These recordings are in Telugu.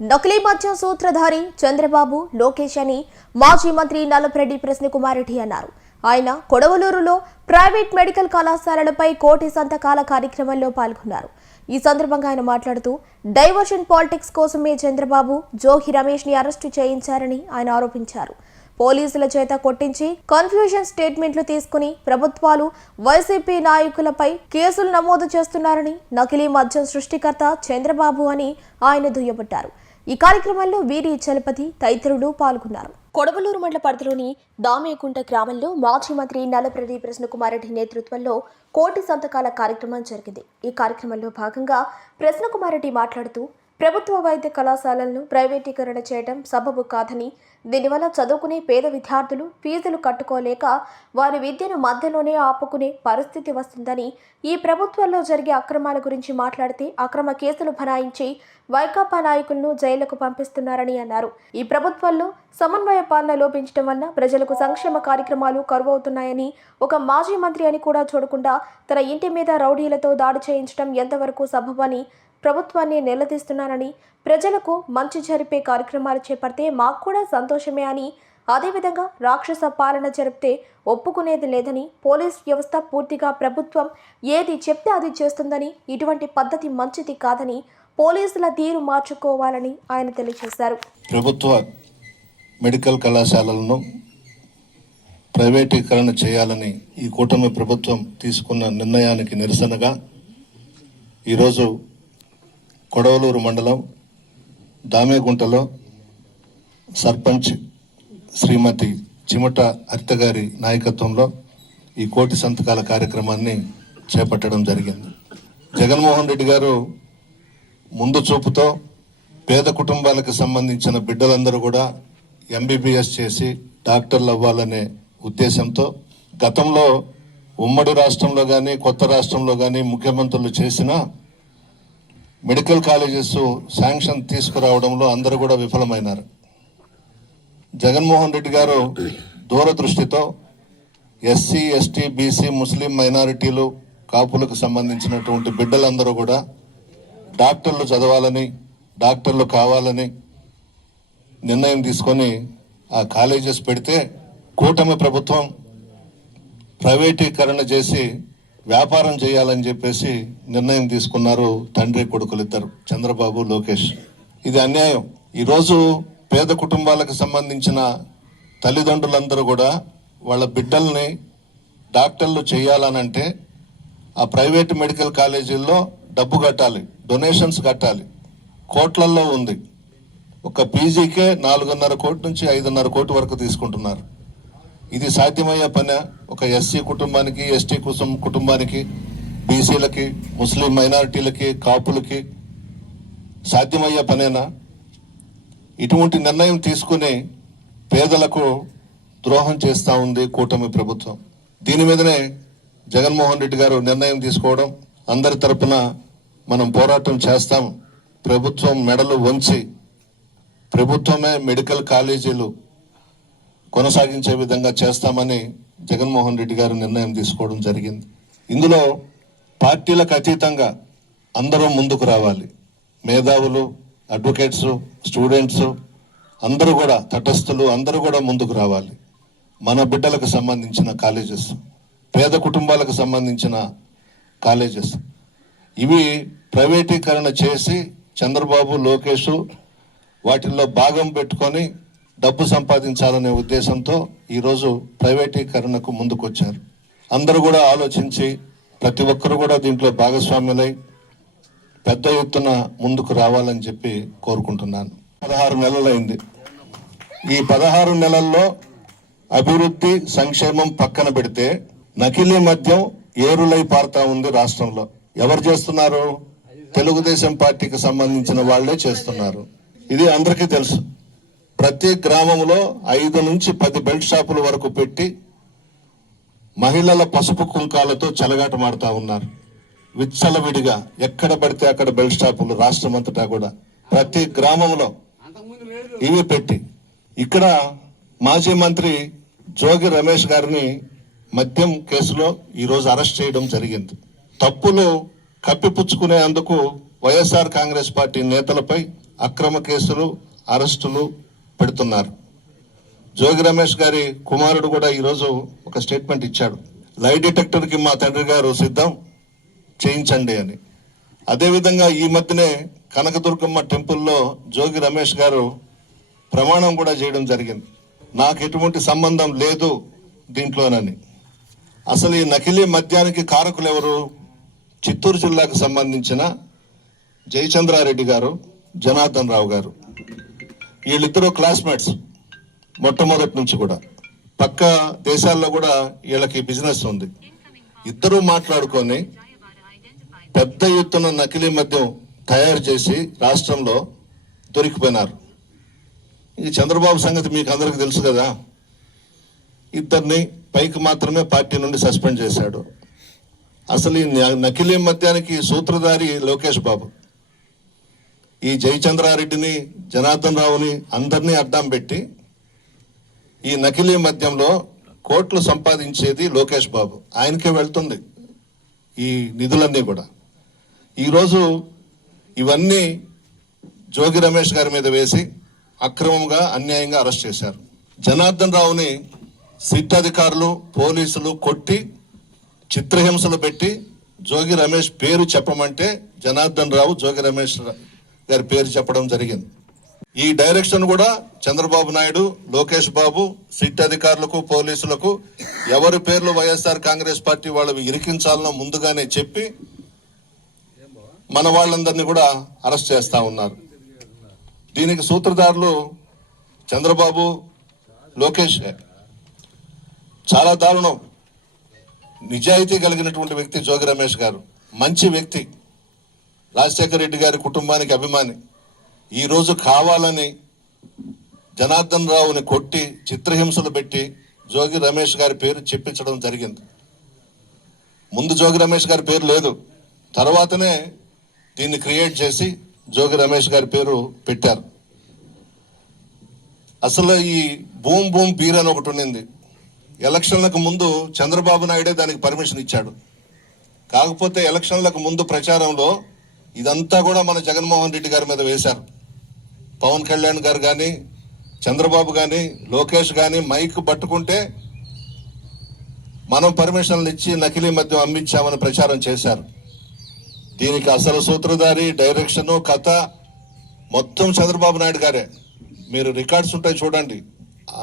నకిలీ మద్యం సూత్రధారి చంద్రబాబు లోకేష్ అని మాజీ మంత్రి నల్లపరెడ్డి ప్రసన్నకుమార్ రెడ్డి అన్నారు. ఆయన కొడవలూరులో ప్రైవేట్ మెడికల్ కళాశాలలపై కోటి సంతకాల కార్యక్రమంలో పాల్గొన్నారు. ఈ సందర్భంగా ఆయన మాట్లాడుతూ డైవర్షన్ పాలిటిక్స్ కోసమే చంద్రబాబు జోగి రమేష్ ని అరెస్టు చేయించారని ఆయన ఆరోపించారు. పోలీసుల చేత కొట్టించి కన్ఫ్యూజన్ స్టేట్మెంట్లు తీసుకుని ప్రభుత్వాలు వైసీపీ నాయకులపై కేసులు నమోదు చేస్తున్నారని, నకిలీ మద్యం సృష్టికర్త చంద్రబాబు అని ఆయన దుయ్యబట్టారు. ఈ కార్యక్రమంలో వీరి చలపతి తదితరులు పాల్గొన్నారు. కొడవలూరు మండల పరిధిలోని దామేకుంట గ్రామంలో మాజీ మంత్రి నల్లపరెడ్డి ప్రసన్నకుమార్ రెడ్డి నేతృత్వంలో కోటి సంతకాల కార్యక్రమం జరిగింది. ఈ కార్యక్రమంలో భాగంగా ప్రసన్నకుమార్ రెడ్డి మాట్లాడుతూ ప్రభుత్వ వైద్య కళాశాలలను ప్రైవేటీకరణ చేయడం సబబు కాదని, దీనివల్ల చదువుకునే పేద విద్యార్థులు ఫీజులు కట్టుకోలేక వారి విద్యను మధ్యలోనే ఆపుకునే పరిస్థితి వస్తుందని, ఈ ప్రభుత్వంలో జరిగే అక్రమాల గురించి మాట్లాడితే అక్రమ కేసులు బనాయించి వైకాపా నాయకులను జైళ్లకు పంపిస్తున్నారని అన్నారు. ఈ ప్రభుత్వంలో సమన్వయ పాలన లోపించడం వల్ల ప్రజలకు సంక్షేమ కార్యక్రమాలు కరువవుతున్నాయని, ఒక మాజీ మంత్రి అని కూడా చూడకుండా తన ఇంటి మీద రౌడీలతో దాడి చేయించడం ఎంతవరకు సబబని ప్రభుత్వాన్ని నిలదీస్తున్నానని, ప్రజలకు మంచి జరిపే కార్యక్రమాలు చేపడితే మాకు కూడా సంతోషమే అని, అదేవిధంగా రాక్షస పాలన జరిపితే ఒప్పుకునేది లేదని, పోలీస్ వ్యవస్థ పూర్తిగా ప్రభుత్వం ఏది చెప్తే అది చేస్తుందని, ఇటువంటి పద్ధతి మంచిది కాదని, పోలీసుల తీరు మార్చుకోవాలని ఆయన తెలియజేశారు. ప్రభుత్వ మెడికల్ కళాశాలలను ప్రైవేటీకరణ చేయాలని ఈ కూటమి ప్రభుత్వం తీసుకున్న నిర్ణయానికి నిరసనగా ఈరోజు కొడవలూరు మండలం దామేగుంటలో సర్పంచ్ శ్రీమతి చిమట హరిత గారి నాయకత్వంలో ఈ కోటి సంతకాల కార్యక్రమాన్ని చేపట్టడం జరిగింది. జగన్మోహన్ రెడ్డి గారు ముందు చూపుతో పేద కుటుంబాలకు సంబంధించిన బిడ్డలందరూ కూడా ఎంబీబీఎస్ చేసి డాక్టర్లు అవ్వాలనే ఉద్దేశంతో గతంలో ఉమ్మడి రాష్ట్రంలో కానీ కొత్త రాష్ట్రంలో కానీ ముఖ్యమంత్రులు చేసిన మెడికల్ కాలేజెస్ శాంక్షన్ తీసుకురావడంలో అందరూ కూడా విఫలమైనారు. జగన్మోహన్ రెడ్డి గారు దూరదృష్టితో ఎస్సీ, ఎస్టీ, బీసీ, ముస్లిం మైనారిటీలు, కాపులకు సంబంధించినటువంటి బిడ్డలందరూ కూడా డాక్టర్లు చదవాలని, డాక్టర్లు కావాలని నిర్ణయం తీసుకొని ఆ కాలేజెస్ పెడితే కూటమి ప్రభుత్వం ప్రైవేటీకరణ చేసి వ్యాపారం చేయాలని చెప్పేసి నిర్ణయం తీసుకున్నారు తండ్రి కొడుకులిద్దరు, చంద్రబాబు, లోకేష్. ఇది అన్యాయం. ఈరోజు పేద కుటుంబాలకు సంబంధించిన తల్లిదండ్రులందరూ కూడా వాళ్ళ బిడ్డల్ని డాక్టర్లు చేయాలనంటే ఆ ప్రైవేట్ మెడికల్ కాలేజీల్లో డబ్బు కట్టాలి, డొనేషన్స్ కట్టాలి. కోట్లల్లో ఉంది. ఒక పీజీకే 4.5 కోట్ల నుంచి 5.5 కోట్ల వరకు తీసుకుంటున్నారు. ఇది సాధ్యమయ్యే పని? ఒక ఎస్సీ కుటుంబానికి, ఎస్టీ కుటుంబానికి, బీసీలకి, ముస్లిం మైనారిటీలకి, కాపులకి సాధ్యమయ్యే పనేనా? ఇటువంటి నిర్ణయం తీసుకుని పేదలకు ద్రోహం చేస్తూ ఉంది కూటమి ప్రభుత్వం. దీని మీదనే జగన్మోహన్ రెడ్డి గారు నిర్ణయం తీసుకోవడం, అందరి తరపున మనం పోరాటం చేస్తాం, ప్రభుత్వం మెడలు వంచి ప్రభుత్వమే మెడికల్ కాలేజీలు కొనసాగించే విధంగా చేస్తామని జగన్మోహన్ రెడ్డి గారు నిర్ణయం తీసుకోవడం జరిగింది. ఇందులో పార్టీలకు అతీతంగా అందరూ ముందుకు రావాలి. మేధావులు, అడ్వకేట్స్, స్టూడెంట్స్ అందరూ కూడా, తటస్థులు అందరూ కూడా ముందుకు రావాలి. మన బిడ్డలకు సంబంధించిన కాలేజెస్, పేద కుటుంబాలకు సంబంధించిన కాలేజెస్ ఇవి ప్రైవేటీకరణ చేసి చంద్రబాబు, లోకేష్ వాటిల్లో భాగం పెట్టుకొని డబ్బు సంపాదించాలనే ఉద్దేశంతో ఈరోజు ప్రైవేటీకరణకు ముందుకొచ్చారు. అందరూ కూడా ఆలోచించి ప్రతి ఒక్కరు కూడా దీంట్లో భాగస్వాములై పెద్ద ఎత్తున ముందుకు రావాలని చెప్పి కోరుకుంటున్నాను. 16 నెలలైంది. ఈ 16 నెలల్లో అభివృద్ధి, సంక్షేమం పక్కన పెడితే నకిలీ మద్యం ఏరులై పారుతా ఉంది రాష్ట్రంలో. ఎవరు చేస్తున్నారు? తెలుగుదేశం పార్టీకి సంబంధించిన వాళ్లే చేస్తున్నారు. ఇది అందరికీ తెలుసు. ప్రతి గ్రామంలో 5 నుంచి 10 బెల్ట్ షాపుల వరకు పెట్టి మహిళల పసుపు కుంకాలతో చెలగాటమాడుతా ఉన్నారు. విచ్చలవిడిగా ఎక్కడ పడితే అక్కడ బెల్ట్ షాపులు రాష్ట్రం అంతటా కూడా ప్రతి గ్రామంలో ఇవి పెట్టి, ఇక్కడ మాజీ మంత్రి జోగి రమేష్ గారిని మద్యం కేసులో ఈరోజు అరెస్ట్ చేయడం జరిగింది. తప్పులు కప్పిపుచ్చుకునేందుకు వైఎస్ఆర్ కాంగ్రెస్ పార్టీ నేతలపై అక్రమ కేసులు, అరెస్టులు పెడుతున్నారు. జోగి రమేష్ గారి కుమారుడు కూడా ఈరోజు ఒక స్టేట్మెంట్ ఇచ్చాడు. లై డిటెక్టర్కి మా తండ్రి గారు సిద్ధం, చేయించండి అని. అదేవిధంగా ఈ మధ్యనే కనకదుర్గమ్మ టెంపుల్లో జోగి రమేష్ గారు ప్రమాణం కూడా చేయడం జరిగింది. నాకు ఎటువంటి సంబంధం లేదు దీంట్లోనని. అసలు ఈ నకిలీ మద్యానికి కారకులు ఎవరు? చిత్తూరు జిల్లాకు సంబంధించిన జయచంద్రారెడ్డి గారు, జనార్దన్ రావు గారు. వీళ్ళిద్దరూ క్లాస్మేట్స్ మొట్టమొదటి నుంచి కూడా. పక్క దేశాల్లో కూడా వీళ్ళకి బిజినెస్ ఉంది. ఇద్దరూ మాట్లాడుకొని పెద్ద ఎత్తున నకిలీ మద్యం తయారు చేసి రాష్ట్రంలో దొరికిపోయినారు. ఈ చంద్రబాబు సంగతి మీకు అందరికీ తెలుసు కదా. ఇద్దరిని పైకి మాత్రమే పార్టీ నుండి సస్పెండ్ చేశాడు. అసలు ఈ నకిలీ మద్యానికి సూత్రధారి లోకేష్ బాబు. ఈ జయచంద్రారెడ్డిని, జనార్దన్ రావుని అందరినీ అడ్డం పెట్టి ఈ నకిలీ మద్యంలో కోట్లు సంపాదించేది లోకేష్ బాబు. ఆయనకే వెళ్తుంది ఈ నిధులన్నీ కూడా. ఈరోజు ఇవన్నీ జోగి రమేష్ గారి మీద వేసి అక్రమంగా, అన్యాయంగా అరెస్ట్ చేశారు. జనార్దన్ రావుని సిట్ అధికారులు, పోలీసులు కొట్టి చిత్రహింసలు పెట్టి జోగి రమేష్ పేరు చెప్పమంటే జనార్దన్ రావు జోగి రమేష్ గారి పేరు చెప్పడం జరిగింది. ఈ డైరెక్షన్ కూడా చంద్రబాబు నాయుడు, లోకేష్ బాబు సిట్ అధికారులకు, పోలీసులకు ఎవరి పేర్లు వైఎస్ఆర్ కాంగ్రెస్ పార్టీ వాళ్ళవి ఇరికించాలనో ముందుగానే చెప్పి మన వాళ్ళందరినీ కూడా అరెస్ట్ చేస్తా ఉన్నారు. దీనికి సూత్రధారులు చంద్రబాబు, లోకేష్. చాలా దారుణం. నిజాయితీ కలిగినటువంటి వ్యక్తి జోగి రమేష్ గారు, మంచి వ్యక్తి, రాజశేఖర రెడ్డి గారి కుటుంబానికి అభిమాని. ఈరోజు కావాలని జనార్దన్ రావుని కొట్టి చిత్రహింసలు పెట్టి జోగి రమేష్ గారి పేరు చెప్పించడం జరిగింది. ముందు జోగి రమేష్ గారి పేరు లేదు, తర్వాతనే దీన్ని క్రియేట్ చేసి జోగి రమేష్ గారి పేరు పెట్టారు. అసలు ఈ బూమ్ బూమ్ బీర్ అని ఒకటి ఉండింది. ఎలక్షన్లకు ముందు చంద్రబాబు నాయుడే దానికి పర్మిషన్ ఇచ్చాడు. కాకపోతే ఎలక్షన్లకు ముందు ప్రచారంలో ఇదంతా కూడా మన జగన్మోహన్ రెడ్డి గారి మీద వేశారు. పవన్ కళ్యాణ్ గారు కానీ, చంద్రబాబు కానీ, లోకేష్ కానీ మైక్ పట్టుకుంటే మనం పర్మిషన్లు ఇచ్చి నకిలీ మద్యం అమ్మించామని ప్రచారం చేశారు. దీనికి అసలు సూత్రధారి, డైరెక్షను, కథ మొత్తం చంద్రబాబు నాయుడు గారే. మీరు రికార్డ్స్ ఉంటాయి చూడండి.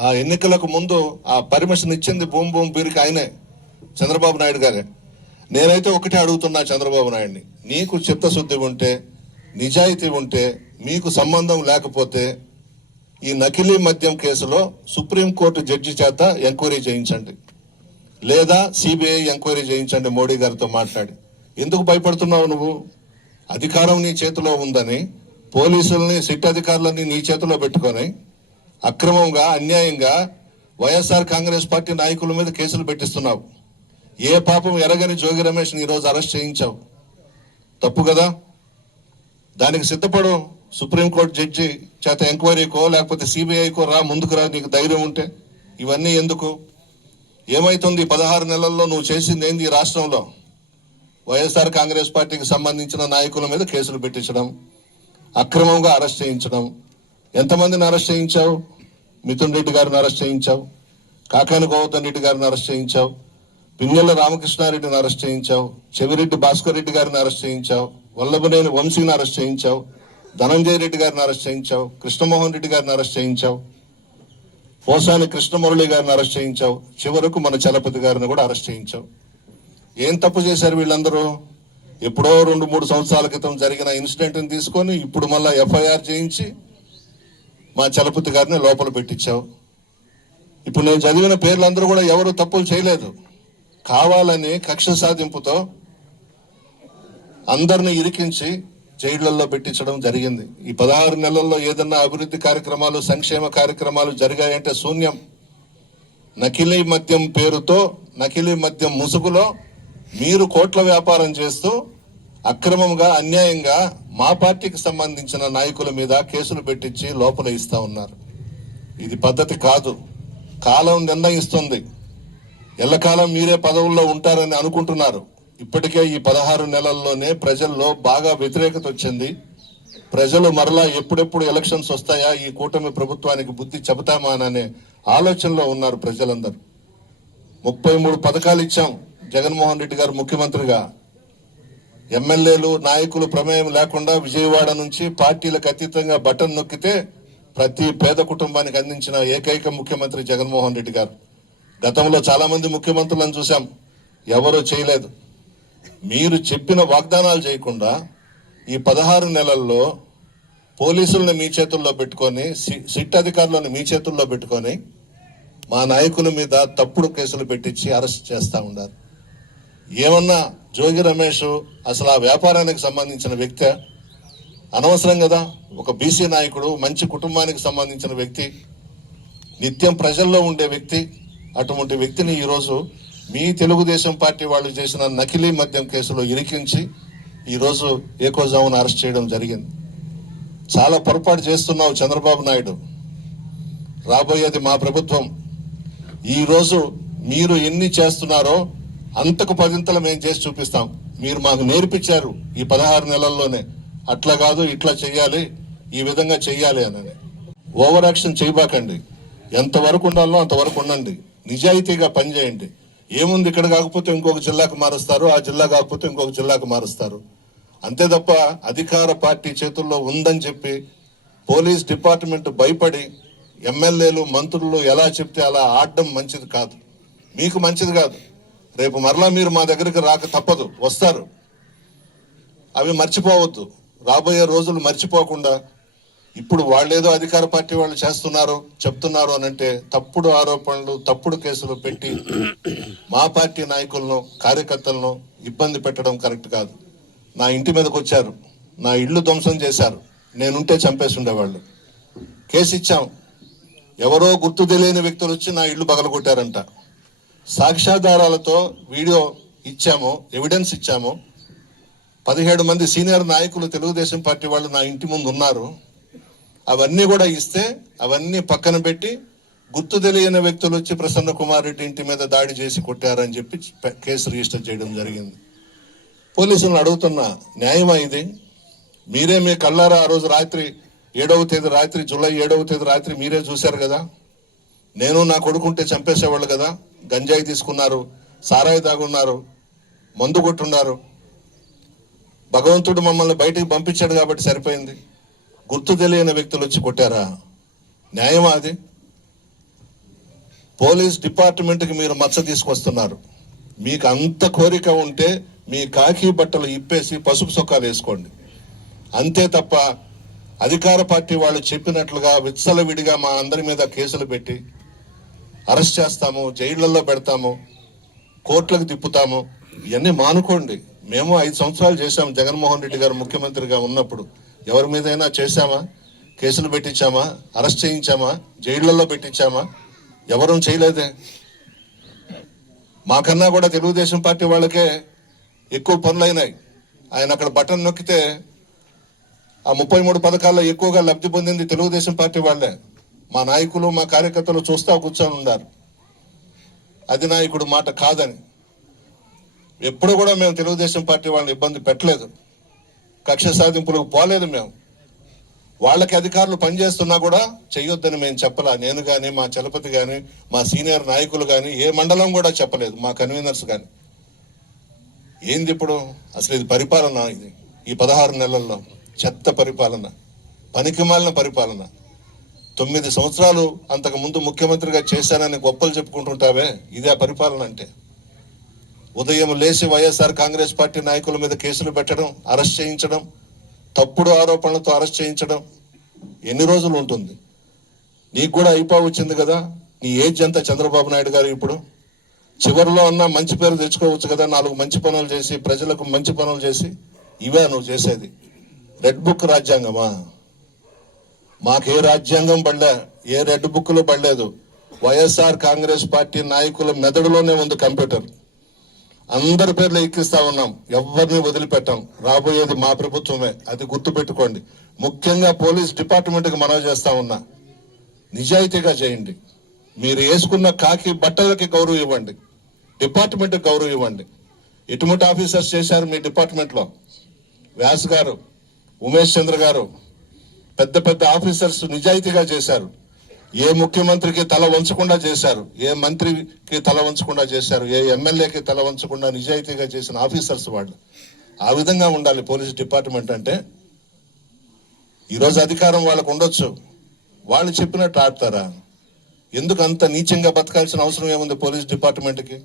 ఆ ఎన్నికలకు ముందు ఆ పర్మిషన్ ఇచ్చింది బూమ్ బూమ్ బీర్కి ఆయనే, చంద్రబాబు నాయుడు గారే. నేనైతే ఒకటే అడుగుతున్నా చంద్రబాబు నాయుడిని, నీకు చిత్తశుద్ధి ఉంటే, నిజాయితీ ఉంటే, మీకు సంబంధం లేకపోతే ఈ నకిలీ మద్యం కేసులో సుప్రీంకోర్టు జడ్జి చేత ఎంక్వైరీ చేయించండి, లేదా సిబిఐ ఎంక్వైరీ చేయించండి మోడీ గారితో మాట్లాడి. ఎందుకు భయపడుతున్నావు నువ్వు? అధికారం నీ చేతిలో ఉందని పోలీసుల్ని, సిట్ అధికారులని నీ చేతిలో పెట్టుకొని అక్రమంగా, అన్యాయంగా వైఎస్ఆర్ కాంగ్రెస్ పార్టీ నాయకుల మీద కేసులు పెట్టిస్తున్నావు. ఏ పాపం ఎరగని జోగి రమేష్ ఈరోజు అరెస్ట్ చేయించావు. తప్పు కదా. దానికి సిద్ధపడు. సుప్రీంకోర్టు జడ్జి చేత ఎంక్వైరీకో లేకపోతే సిబిఐకో రా, ముందుకు రా, నీకు ధైర్యం ఉంటే. ఇవన్నీ ఎందుకు? ఏమైతుంది? 16 నెలల్లో నువ్వు చేసింది ఏంది? ఈ రాష్ట్రంలో వైఎస్ఆర్ కాంగ్రెస్ పార్టీకి సంబంధించిన నాయకుల మీద కేసులు పెట్టించడం, అక్రమంగా అరెస్ట్ చేయించడం. ఎంతమందిని అరెస్ట్ చేయించావు? మిథున్ రెడ్డి గారిని అరెస్ట్ చేయించావు, కాకాని గోవర్ధన్ రెడ్డి గారిని అరెస్ట్ చేయించావు, పిన్నెల రామకృష్ణారెడ్డిని అరెస్ట్ చేయించావు, చెవిరెడ్డి భాస్కర్ రెడ్డి గారిని అరెస్ట్ చేయించావు, వల్లభనేని వంశీని అరెస్ట్ చేయించావు, ధనంజయ రెడ్డి గారిని అరెస్ట్ చేయించావు, కృష్ణమోహన్ రెడ్డి గారిని అరెస్ట్ చేయించావు, పోసాని కృష్ణమురళి గారిని అరెస్ట్ చేయించావు, చివరకు మన చలపతి గారిని కూడా అరెస్ట్ చేయించావు. ఏం తప్పు చేశారు వీళ్ళందరూ? ఎప్పుడో 2-3 సంవత్సరాల క్రితం జరిగిన ఇన్సిడెంట్ని తీసుకొని ఇప్పుడు మళ్ళా ఎఫ్ఐఆర్ చేయించి మా చలపతి గారిని లోపల పెట్టించావు. ఇప్పుడు నేను చదివిన పేర్లందరూ కూడా ఎవరు తప్పులు చేయలేదు. కావాలని కక్ష సాధింపుతో అందరిని ఇరికించి జైళ్లలో పెట్టించడం జరిగింది. ఈ 16 నెలల్లో ఏదన్నా అభివృద్ధి కార్యక్రమాలు, సంక్షేమ కార్యక్రమాలు జరిగాయంటే శూన్యం. నకిలీ మద్యం పేరుతో, నకిలీ మద్యం ముసుగులో మీరు కోట్ల వ్యాపారం చేస్తూ అక్రమంగా, అన్యాయంగా మా పార్టీకి సంబంధించిన నాయకుల మీద కేసులు పెట్టించి లోపల ఇస్తా ఉన్నారు. ఇది పద్ధతి కాదు. కాలం నిర్ణయిస్తుంది. ఎల్లకాలం మీరే పదవుల్లో ఉంటారని అనుకుంటున్నారు. ఇప్పటికే ఈ 16 నెలల్లోనే ప్రజల్లో బాగా వ్యతిరేకత వచ్చింది. ప్రజలు మరలా ఎప్పుడెప్పుడు ఎలక్షన్స్ వస్తాయా, ఈ కూటమి ప్రభుత్వానికి బుద్ధి చెబుతామా అనే ఆలోచనలో ఉన్నారు ప్రజలందరూ. 33 పథకాలు ఇచ్చాం జగన్మోహన్ రెడ్డి గారు ముఖ్యమంత్రిగా. ఎమ్మెల్యేలు నాయకులు ప్రమేయం లేకుండా విజయవాడ నుంచి పార్టీలకు అతీతంగా బటన్ నొక్కితే ప్రతి పేద కుటుంబానికి అందించిన ఏకైక ముఖ్యమంత్రి జగన్మోహన్ రెడ్డి గారు. గతంలో చాలా మంది ముఖ్యమంత్రులను చూసాం, ఎవరూ చేయలేదు. మీరు చెప్పిన వాగ్దానాలు చేయకుండా ఈ 16 నెలల్లో పోలీసులను మీ చేతుల్లో పెట్టుకొని, సిట్ అధికారులను మీ చేతుల్లో పెట్టుకొని మా నాయకుల మీద తప్పుడు కేసులు పెట్టించి అరెస్ట్ చేస్తా ఉన్నారు. ఏమన్నా జోగి రమేష్ అసలు ఆ వ్యాపారానికి సంబంధించిన వ్యక్తి? అనవసరం కదా. ఒక బీసీ నాయకుడు, మంచి కుటుంబానికి సంబంధించిన వ్యక్తి, నిత్యం ప్రజల్లో ఉండే వ్యక్తి. అటువంటి వ్యక్తిని ఈరోజు మీ తెలుగుదేశం పార్టీ వాళ్ళు చేసిన నకిలీ మద్యం కేసులో ఇరికించి ఈరోజు ఏకోజామును అరెస్ట్ చేయడం జరిగింది. చాలా పొరపాటు చేస్తున్నావు చంద్రబాబు నాయుడు. రాబోయేది మా ప్రభుత్వం. ఈరోజు మీరు ఎన్ని చేస్తున్నారో అంతకు 10 మేము చేసి చూపిస్తాం. మీరు మాకు నేర్పించారు ఈ 16 నెలల్లోనే, అట్లా కాదు ఇట్లా చెయ్యాలి, ఈ విధంగా చెయ్యాలి అని. ఓవర్ యాక్షన్ చేయబాకండి. ఎంతవరకు ఉండాలో అంతవరకు ఉండండి. నిజాయితీగా పనిచేయండి. ఏముంది, ఇక్కడ కాకపోతే ఇంకొక జిల్లాకు మారుస్తారు, ఆ జిల్లా కాకపోతే ఇంకొక జిల్లాకు మారుస్తారు, అంతే తప్ప అధికార పార్టీ చేతుల్లో ఉందని చెప్పి పోలీస్ డిపార్ట్మెంట్ భయపడి ఎమ్మెల్యేలు మంత్రులు ఎలా చెప్తే అలా ఆడడం మంచిది కాదు, మీకు మంచిది కాదు. రేపు మరలా మీరు మా దగ్గరికి రాక తప్పదు, వస్తారు. అవి మర్చిపోవద్దు. రాబోయే రోజులు మర్చిపోకుండా ఇప్పుడు వాళ్ళేదో అధికార పార్టీ వాళ్ళు చేస్తున్నారు చెప్తున్నారు అని అంటే తప్పుడు ఆరోపణలు, తప్పుడు కేసులు పెట్టి మా పార్టీ నాయకులను, కార్యకర్తలను ఇబ్బంది పెట్టడం కరెక్ట్ కాదు. నా ఇంటి మీదకి వచ్చారు, నా ఇల్లు ధ్వంసం చేశారు, నేనుంటే చంపేసి ఉండేవాళ్ళు. కేసు ఇచ్చాం, ఎవరో గుర్తు తెలియని వ్యక్తులు వచ్చి నా ఇల్లు పగలగొట్టారంట. సాక్ష్యాధారాలతో వీడియో ఇచ్చాము, ఎవిడెన్స్ ఇచ్చాము. 17 మంది సీనియర్ నాయకులు తెలుగుదేశం పార్టీ వాళ్ళు నా ఇంటి ముందు ఉన్నారు. అవన్నీ కూడా ఇస్తే అవన్నీ పక్కన పెట్టి గుర్తు తెలియని వ్యక్తులు వచ్చి ప్రసన్న కుమార్ రెడ్డి ఇంటి మీద దాడి చేసి కొట్టారని చెప్పి కేసు రిజిస్టర్ చేయడం జరిగింది. పోలీసులను అడుగుతున్నా, న్యాయమా ఇది? మీరే మీ కళ్ళారా ఆ రోజు రాత్రి 7వ తేదీ రాత్రి, జూలై 7వ తేదీ రాత్రి మీరే చూశారు కదా. నేను నా కొడుకుంటే చంపేసేవాళ్ళు కదా. గంజాయి తీసుకున్నారు, సారాయి తాగున్నారు, మందు కొట్టున్నారు. భగవంతుడు మమ్మల్ని బయటికి పంపించాడు కాబట్టి సరిపోయింది. గుర్తు తెలియని వ్యక్తులు వచ్చి కొట్టారా? న్యాయమా అది? పోలీస్ డిపార్ట్మెంట్కి మీరు మచ్చ తీసుకొస్తున్నారు. మీకు అంత కోరిక ఉంటే మీ కాకి బట్టలు ఇప్పేసి పసుపు సొక్కాలు వేసుకోండి, అంతే తప్ప అధికార పార్టీ వాళ్ళు చెప్పినట్లుగా విచ్చలవిడిగా మా అందరి మీద కేసులు పెట్టి అరెస్ట్ చేస్తాము, జైళ్లలో పెడతాము, కోర్టులకు తిప్పుతాము, ఇవన్నీ మానుకోండి. మేము 5 సంవత్సరాలు చేశాం జగన్మోహన్ రెడ్డి గారు ముఖ్యమంత్రిగా ఉన్నప్పుడు. ఎవరి మీదైనా చేశామా? కేసులు పెట్టించామా? అరెస్ట్ చేయించామా? జైళ్లలో పెట్టించామా? ఎవరూ చేయలేదే. మాకన్నా కూడా తెలుగుదేశం పార్టీ వాళ్ళకే ఎక్కువ పనులైనాయి. ఆయన అక్కడ బటన్ నొక్కితే ఆ 33 పథకాల్లో ఎక్కువగా లబ్ధి పొందింది తెలుగుదేశం పార్టీ వాళ్ళే. మా నాయకులు, మా కార్యకర్తలు చూస్తా కూర్చొని ఉన్నారు. అధినాయకుడు మాట కాదని. ఎప్పుడు కూడా మేము తెలుగుదేశం పార్టీ వాళ్ళని ఇబ్బంది పెట్టలేదు, కక్ష సాధింపులకు పోలేదు. మేము వాళ్ళకి అధికారులు పనిచేస్తున్నా కూడా చెయ్యొద్దని మేము చెప్పలా. నేను కానీ, మా చలపతి కానీ, మా సీనియర్ నాయకులు కానీ, ఏ మండలం కూడా చెప్పలేదు, మా కన్వీనర్స్ కానీ. ఏంది ఇప్పుడు అసలు ఇది పరిపాలన? ఇది ఈ 16 నెలల్లో చెత్త పరిపాలన, పనికిమాలిన పరిపాలన. 9 సంవత్సరాలు అంతకు ముందు ముఖ్యమంత్రిగా చేశానని గొప్పలు చెప్పుకుంటుంటావే, ఇదే పరిపాలన అంటే? ఉదయం లేచి వైఎస్ఆర్ కాంగ్రెస్ పార్టీ నాయకుల మీద కేసులు పెట్టడం, అరెస్ట్ చేయించడం, తప్పుడు ఆరోపణలతో అరెస్ట్ చేయించడం ఎన్ని రోజులు ఉంటుంది? నీకు కూడా వచ్చింది కదా. నీ ఏజ్ ఎంత చంద్రబాబు నాయుడు గారు? ఇప్పుడు చివరిలో ఉన్న మంచి పేరు తెచ్చుకోవచ్చు కదా, 4 మంచి పనులు చేసి, ప్రజలకు మంచి పనులు చేసి. ఇవే నువ్వు చేసేది? రెడ్ బుక్ రాజ్యాంగమా? మాకే రాజ్యాంగం పడలే, ఏ రెడ్ బుక్లు పడలేదు. వైఎస్ఆర్ కాంగ్రెస్ పార్టీ నాయకుల మెదడులోనే ఉంది కంప్యూటర్. అందరి పేర్లు ఎక్కిస్తా ఉన్నాం, ఎవరిని వదిలిపెట్టాం. రాబోయేది మా ప్రభుత్వమే, అది గుర్తుపెట్టుకోండి. ముఖ్యంగా పోలీస్ డిపార్ట్మెంట్కి మనవి చేస్తా ఉన్నా, నిజాయితీగా చేయండి. మీరు వేసుకున్న కాకి బట్టలకి గౌరవం ఇవ్వండి, డిపార్ట్మెంట్కి గౌరవం ఇవ్వండి. ఎటువంటి ఆఫీసర్స్ చేశారు మీ డిపార్ట్మెంట్లో? వ్యాస్ గారు, ఉమేష్ చంద్ర గారు, పెద్ద పెద్ద ఆఫీసర్స్ నిజాయితీగా చేశారు. ఏ ముఖ్యమంత్రికి తల వంచకుండా చేశారు, ఏ మంత్రికి తల వంచకుండా చేశారు, ఏ ఎమ్మెల్యేకి తల వంచకుండా నిజాయితీగా చేసిన ఆఫీసర్స్ వాళ్ళు. ఆ విధంగా ఉండాలి పోలీస్ డిపార్ట్మెంట్ అంటే. ఈరోజు అధికారం వాళ్ళకు ఉండొచ్చు, వాళ్ళు చెప్పినట్టు ఆడతారా? ఎందుకు అంత నీచంగా బతకాల్సిన అవసరం ఏముంది పోలీస్ డిపార్ట్మెంట్కి?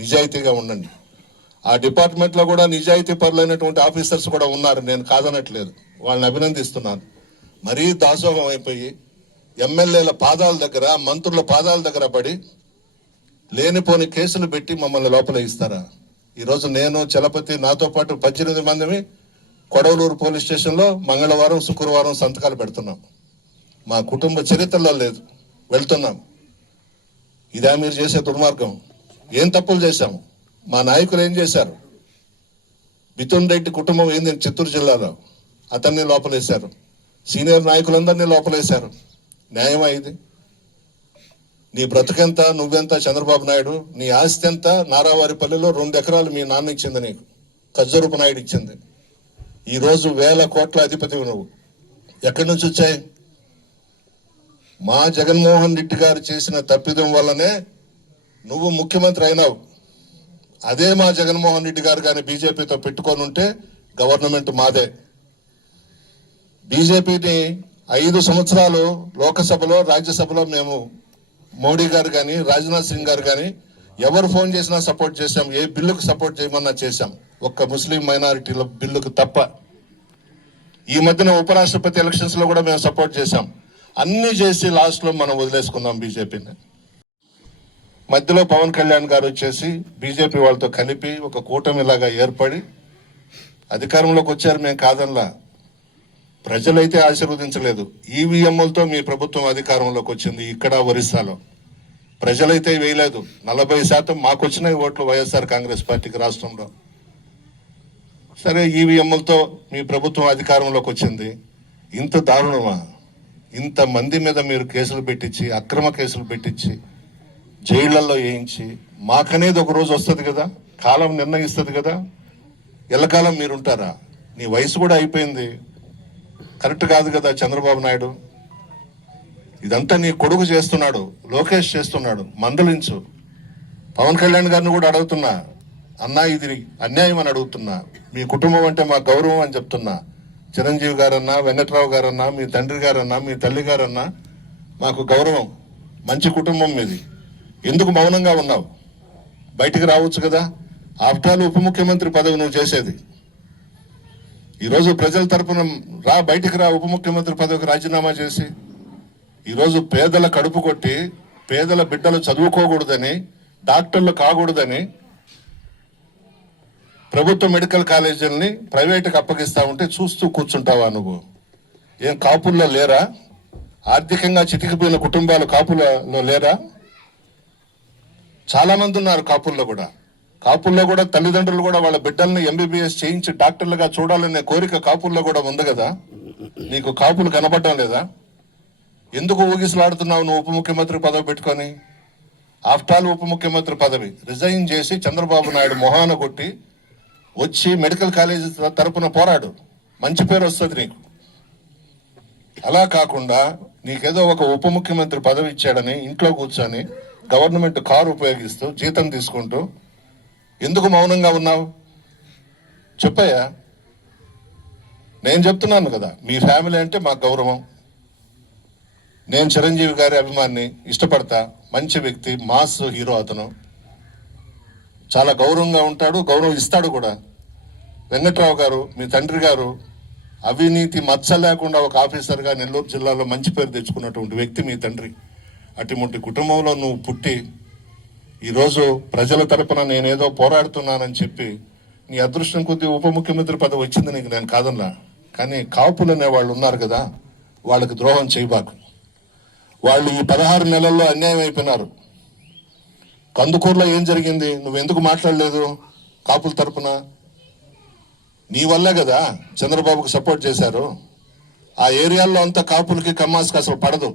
నిజాయితీగా ఉండండి. ఆ డిపార్ట్మెంట్లో కూడా నిజాయితీ పరులైనటువంటి ఆఫీసర్స్ కూడా ఉన్నారు, నేను కాదనట్లేదు, వాళ్ళని అభినందిస్తున్నాను. మరీ దాసోహం అయిపోయి ఎమ్మెల్యేల పాదాల దగ్గర, మంత్రుల పాదాల దగ్గర పడి లేనిపోని కేసులు పెట్టి మమ్మల్ని లోపల ఇస్తారా? ఈరోజు నేను, చలపతి, నాతో పాటు 18 మందిని కొడవలూరు పోలీస్ స్టేషన్లో మంగళవారం, శుక్రవారం సంతకాలు పెడుతున్నాం. మా కుటుంబ చరిత్రలో లేదు, వెళ్తున్నాం. ఇదా మీరు చేసే దుర్మార్గం? ఏం తప్పులు చేశాము? మా నాయకులు ఏం చేశారు? మిథున్ రెడ్డి కుటుంబం ఏంది చిత్తూరు జిల్లాలో, అతన్ని లోపలేశారు. సీనియర్ నాయకులందరినీ లోపలేశారు. న్యాయమా ఇది? నీ బ్రతుకెంత, నువ్వెంత చంద్రబాబు నాయుడు? నీ ఆస్తి ఎంత? నారావారిపల్లిలో 2 ఎకరాలు మీ నాన్న ఇచ్చింది నీకు, ఖజ్జరూపు నాయుడు ఇచ్చింది. ఈరోజు 1000 కోట్ల అధిపతివి నువ్వు. ఎక్కడి నుంచి వచ్చాయి? మా జగన్మోహన్ రెడ్డి గారు చేసిన తప్పిదం వల్లనే నువ్వు ముఖ్యమంత్రి అయినావు. అదే మా జగన్మోహన్ రెడ్డి గారు కానీ బీజేపీతో పెట్టుకొని ఉంటే గవర్నమెంట్ మాదే. బీజేపీని 5 సంవత్సరాలు లోకసభలో, రాజ్యసభలో మేము మోడీ గారు కానీ, రాజ్నాథ్ సింగ్ గారు కానీ ఎవరు ఫోన్ చేసినా సపోర్ట్ చేశాం. ఏ బిల్లుకు సపోర్ట్ చేయమన్నా చేశాం, ఒక్క ముస్లిం మైనారిటీల బిల్లుకు తప్ప. ఈ మధ్యన ఉపరాష్ట్రపతి ఎలక్షన్స్ లో కూడా మేము సపోర్ట్ చేశాం. అన్ని చేసి లాస్ట్ లో మనం వదిలేసుకున్నాం బీజేపీని. మధ్యలో పవన్ కళ్యాణ్ గారు వచ్చేసి బీజేపీ వాళ్ళతో కలిపి ఒక కూటమిలాగా ఏర్పడి అధికారంలోకి వచ్చారు. మేము కాదనలా, ప్రజలైతే ఆశీర్వదించలేదు. ఈవీఎంలతో మీ ప్రభుత్వం అధికారంలోకి వచ్చింది. ఇక్కడ ఒరిస్సాలో ప్రజలైతే వేయలేదు. 40% మాకు వచ్చినాయి ఓట్లు వైఎస్ఆర్ కాంగ్రెస్ పార్టీకి రాష్ట్రంలో. సరే, ఈవీఎంలతో మీ ప్రభుత్వం అధికారంలోకి వచ్చింది. ఇంత దారుణమా? ఇంతమంది మీద మీరు కేసులు పెట్టించి, అక్రమ కేసులు పెట్టించి, జైళ్లలో వేయించి, మాకనేది ఒక రోజు వస్తుంది కదా, కాలం నిర్ణయిస్తుంది కదా. ఎల్లకాలం మీరుంటారా? నీ వయసు కూడా అయిపోయింది, కరెక్ట్ కాదు కదా చంద్రబాబు నాయుడు. ఇదంతా నీ కొడుకు చేస్తున్నాడు, లోకేష్ చేస్తున్నాడు. మందలించు. పవన్ కళ్యాణ్ గారిని కూడా అడుగుతున్నా, అన్నా ఇది అన్యాయం అని అడుగుతున్నా. మీ కుటుంబం అంటే మా గౌరవం అని చెప్తున్నా. చిరంజీవి గారన్నా, వెంకట్రావు గారన్నా, మీ తండ్రి గారన్నా, మీ తల్లి గారన్నా మాకు గౌరవం. మంచి కుటుంబం మీది. ఎందుకు మౌనంగా ఉన్నావు? బయటికి రావచ్చు కదా. ఆఫ్టర్ ఆల్ ఉప ముఖ్యమంత్రి పదవి నువ్వు చేసేది. ఈరోజు ప్రజల తరపున రా, బయటికి రా. ఉప ముఖ్యమంత్రి పదవికి రాజీనామా చేసి, ఈరోజు పేదల కడుపు కొట్టి, పేదల బిడ్డలు చదువుకోకూడదని, డాక్టర్లు కాకూడదని ప్రభుత్వ మెడికల్ కాలేజీలని ప్రైవేటుకి అప్పగిస్తా ఉంటే చూస్తూ కూర్చుంటావా నువ్వు? ఏం కాపుల్లో లేరా? ఆర్థికంగా చితికిపోయిన కుటుంబాలు కాపులలో లేరా? చాలా మంది ఉన్నారు కాపుల్లో కూడా. కాపుల్లో కూడా తల్లిదండ్రులు కూడా వాళ్ళ బిడ్డల్ని ఎంబీబీఎస్ చేయించి డాక్టర్లుగా చూడాలనే కోరిక కాపుల్లో కూడా ఉంది కదా. నీకు కాపులు కనపడటం లేదా? ఎందుకు ఊగిసలాడుతున్నావు నువ్వు ఉప ముఖ్యమంత్రి పదవి పెట్టుకొని? ఆఫ్టర్ ఆల్ ఉప ముఖ్యమంత్రి పదవి రిజైన్ చేసి చంద్రబాబు నాయుడు మొహాన కొట్టి వచ్చి మెడికల్ కాలేజీ తరపున పోరాడు. మంచి పేరు వస్తుంది నీకు. అలా కాకుండా నీకేదో ఒక ఉప ముఖ్యమంత్రి పదవి ఇచ్చాడని ఇంట్లో కూర్చొని గవర్నమెంట్ కారు ఉపయోగిస్తూ జీతం తీసుకుంటూ ఎందుకు మౌనంగా ఉన్నావు? చెప్పయ్యా. నేను చెప్తున్నాను కదా, మీ ఫ్యామిలీ అంటే మాకు గౌరవం. నేను చిరంజీవి గారి అభిమాన్ని, ఇష్టపడతా. మంచి వ్యక్తి, మాస్ హీరో అతను. చాలా గౌరవంగా ఉంటాడు, గౌరవం ఇస్తాడు కూడా. వెంకట్రావు గారు, మీ తండ్రి గారు, అవినీతి మచ్చ లేకుండా ఒక ఆఫీసర్గా నెల్లూరు జిల్లాలో మంచి పేరు తెచ్చుకున్నటువంటి వ్యక్తి మీ తండ్రి. అటువంటి కుటుంబంలో నువ్వు పుట్టి ఈరోజు ప్రజల తరపున నేనేదో పోరాడుతున్నానని చెప్పి నీ అదృష్టం కొద్దీ ఉప ముఖ్యమంత్రి పదవి వచ్చింది నీకు, నేను కాదన్నా. కానీ కాపులు అనే వాళ్ళు ఉన్నారు కదా, వాళ్ళకి ద్రోహం చేయబాకు. వాళ్ళు ఈ 16 నెలల్లో అన్యాయం అయిపోయినారు. కందుకూరులో ఏం జరిగింది? నువ్వెందుకు మాట్లాడలేదు కాపుల తరపున? నీ వల్లే కదా చంద్రబాబుకు సపోర్ట్ చేశారు. ఆ ఏరియాల్లో అంతా కాపులకి, కమ్మాస్కి అసలు పడదు.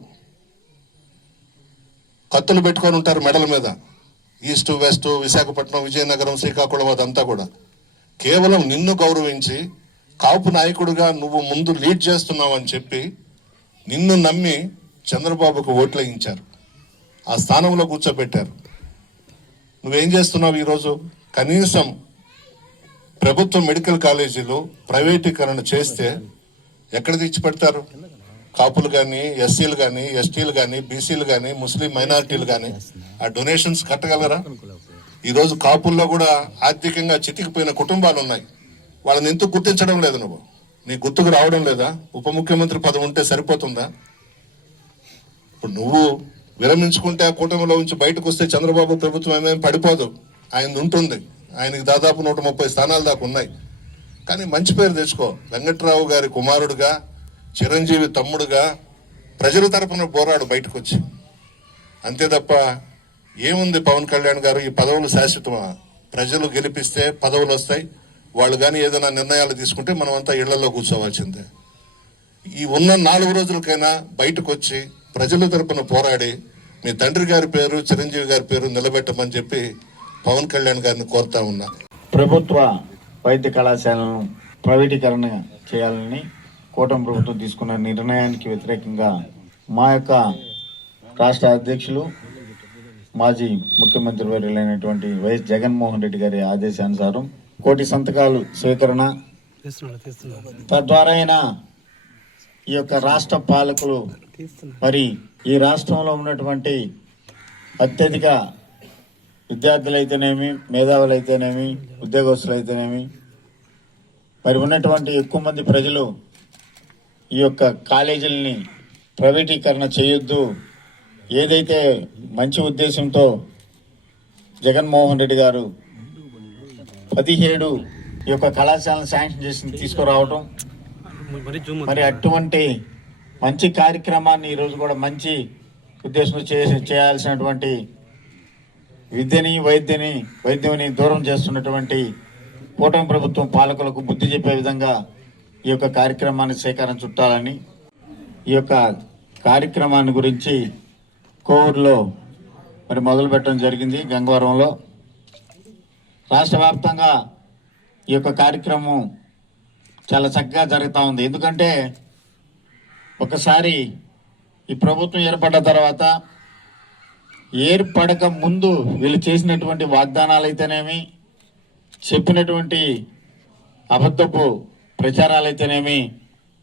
కత్తులు పెట్టుకొని ఉంటారు మెడల మీద. ఈస్ట్, వెస్ట్, విశాఖపట్నం, విజయనగరం, శ్రీకాకుళం అదంతా కూడా. కేవలం నిన్ను గౌరవించి కాపు నాయకుడిగా నువ్వు ముందు లీడ్ చేస్తున్నావు అని చెప్పి నిన్ను నమ్మి చంద్రబాబుకు ఓట్లు వేయించారు, ఆ స్థానంలో కూర్చోబెట్టారు. నువ్వేం చేస్తున్నావు ఈరోజు? కనీసం ప్రభుత్వ మెడికల్ కాలేజీలు ప్రైవేటీకరణ చేస్తే ఎక్కడ తెచ్చిపెడతారు? కాపులు కానీ, ఎస్సీలు కానీ, ఎస్టీలు కానీ, బీసీలు కానీ, ముస్లిం మైనారిటీలు కానీ ఆ డొనేషన్స్ కట్టగలరా? ఈరోజు కాపుల్లో కూడా ఆర్థికంగా చితికిపోయిన కుటుంబాలు ఉన్నాయి. వాళ్ళని ఎందుకు గుర్తించడం లేదు? నువ్వు నీ గుర్తుకు రావడం లేదా? ఉప ముఖ్యమంత్రి పదవి ఉంటే సరిపోతుందా? ఇప్పుడు నువ్వు విరమించుకుంటే ఆ కూటమిలో నుంచి బయటకు వస్తే చంద్రబాబు ప్రభుత్వం ఏమేమి పడిపోదు, ఆయన ఉంటుంది. ఆయనకి దాదాపు 130 స్థానాలు దాకా ఉన్నాయి. కానీ మంచి పేరు తెచ్చుకో. వెంకట్రావు గారి కుమారుడుగా, చిరంజీవి తమ్ముడుగా ప్రజల తరపున పోరాడు బయటకు వచ్చి. అంతే తప్ప ఏముంది పవన్ కళ్యాణ్ గారు, ఈ పదవులు శాశ్వతమా? ప్రజలు గెలిపిస్తే పదవులు వస్తాయి. వాళ్ళు కానీ ఏదైనా నిర్ణయాలు తీసుకుంటే మనం అంతా ఇళ్లలో కూర్చోవాల్సిందే. ఈ ఉన్న 4 రోజులకైనా బయటకు వచ్చి ప్రజల తరపున పోరాడి మీ తండ్రి గారి పేరు, చిరంజీవి గారి పేరు నిలబెట్టమని చెప్పి పవన్ కళ్యాణ్ గారిని కోరుతా ఉన్నా. ప్రభుత్వ వైద్య కళాశాలను ప్రైవేటీకరణ చేయాలని కూటమి ప్రభుత్వం తీసుకున్న నిర్ణయానికి వ్యతిరేకంగా మా యొక్క రాష్ట్ర అధ్యక్షులు, మాజీ ముఖ్యమంత్రి వర్యులైనటువంటి వైఎస్ జగన్మోహన్ రెడ్డి గారి ఆదేశానుసారం 1,000 సంతకాలు స్వీకరణ, తద్వారా ఈ యొక్క రాష్ట్ర పాలకులు మరి ఈ రాష్ట్రంలో ఉన్నటువంటి అత్యధిక విద్యార్థులైతేనేమి, మేధావులైతేనేమి, ఉద్యోగస్తులైతేనేమి, మరి ఉన్నటువంటి ఎక్కువ మంది ప్రజలు ఈ యొక్క కాలేజీలని ప్రైవేటీకరణ చేయొద్దు, ఏదైతే మంచి ఉద్దేశంతో జగన్మోహన్ రెడ్డి గారు 17 ఈ యొక్క కళాశాలను శాంక్షన్ చేసి తీసుకురావటం, మరి అటువంటి మంచి కార్యక్రమాన్ని ఈరోజు కూడా మంచి ఉద్దేశంతో చేయాల్సినటువంటి విద్యని వైద్యని దూరం చేస్తున్నటువంటి కూటమి ప్రభుత్వం పాలకులకు బుద్ధి చెప్పే విధంగా ఈ యొక్క కార్యక్రమాన్ని శ్రీకారం చుట్టాలని, ఈ యొక్క కార్యక్రమాన్ని గురించి కోవూరులో మరి మొదలు పెట్టడం జరిగింది. గంగవరంలో రాష్ట్ర వ్యాప్తంగా ఈ యొక్క కార్యక్రమం చాలా చక్కగా జరుగుతూ ఉంది. ఎందుకంటే ఒకసారి ఈ ప్రభుత్వం ఏర్పడ్డ తర్వాత, ఏర్పడక ముందు వీళ్ళు చేసినటువంటి వాగ్దానాలు అయితేనేమి, చెప్పినటువంటి అబద్ధపు ప్రచారాలు అయితేనేమి,